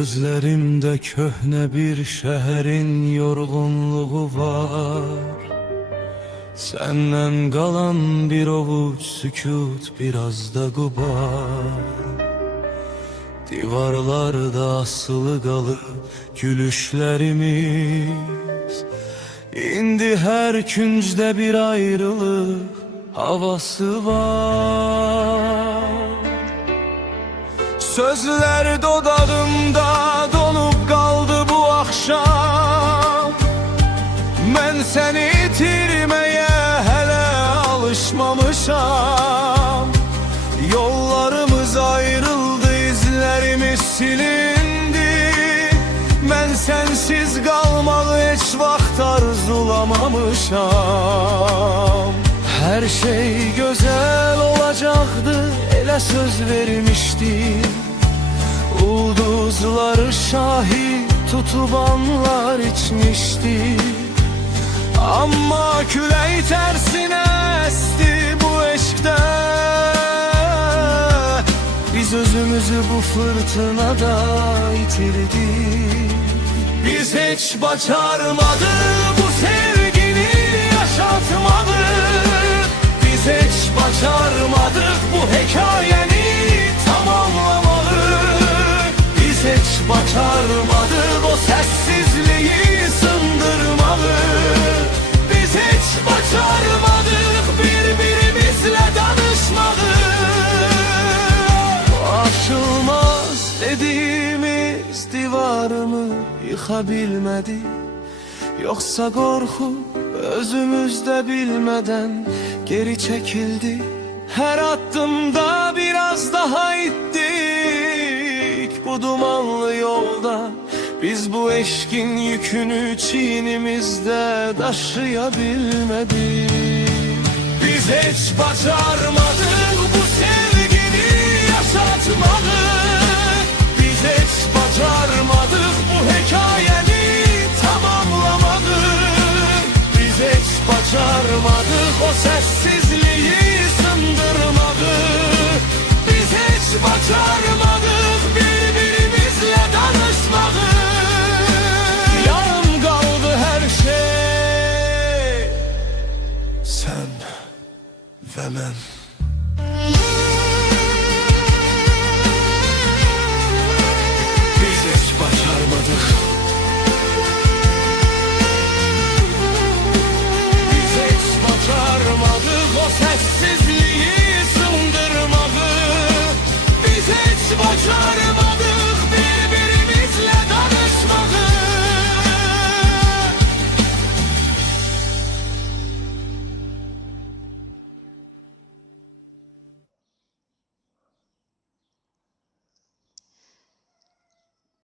Gözlerimde köhne bir şehrin yorgunluğu var. Senden kalan bir avuç sükut, biraz da gubar. Divarlarda asılı kalıp gülüşlerimiz, İndi her küncde bir ayrılık havası var. Sözler dodağımda donup kaldı bu akşam. Ben seni itirmeye hele alışmamışam. Yollarımız ayrıldı, izlerimiz silindi. Ben sensiz kalmalı hiç vakt arzulamamışam. Her şey güzel olacaktı, ele söz vermiştim. Ulduzları şahit tutup anlar içmişti. Ama küley tersine esti bu eşkte. Biz özümüzü bu fırtınada yitirdik. Biz hiç başarmadık bu sevgini yaşatmadık. Biz hiç başarmadık bu hikayeni tamamlamadık. Biz hiç başarmadık o sessizliği sındırmadık. Biz hiç başarmadık birbirimizle danışmadık. Aşılmaz dediğimiz divarımı yıkabilmedik. Yoksa korku özümüzde bilmeden geri çekildi. Her adımda biraz daha ittik bu dumanlı yolda. Biz bu eşkin yükünü çiğnimizde taşıyabilmedik. Biz hiç başarmadık bu sevgini yaşatmadık. Biz hiç başarmadık bu hikayeni tamamlamadık. Biz hiç başarmadık o sessizliği sındırmadık. Biz hiç başarmadık birbirimizle danışmadık. Yarım kaldı her şey, sen ve ben.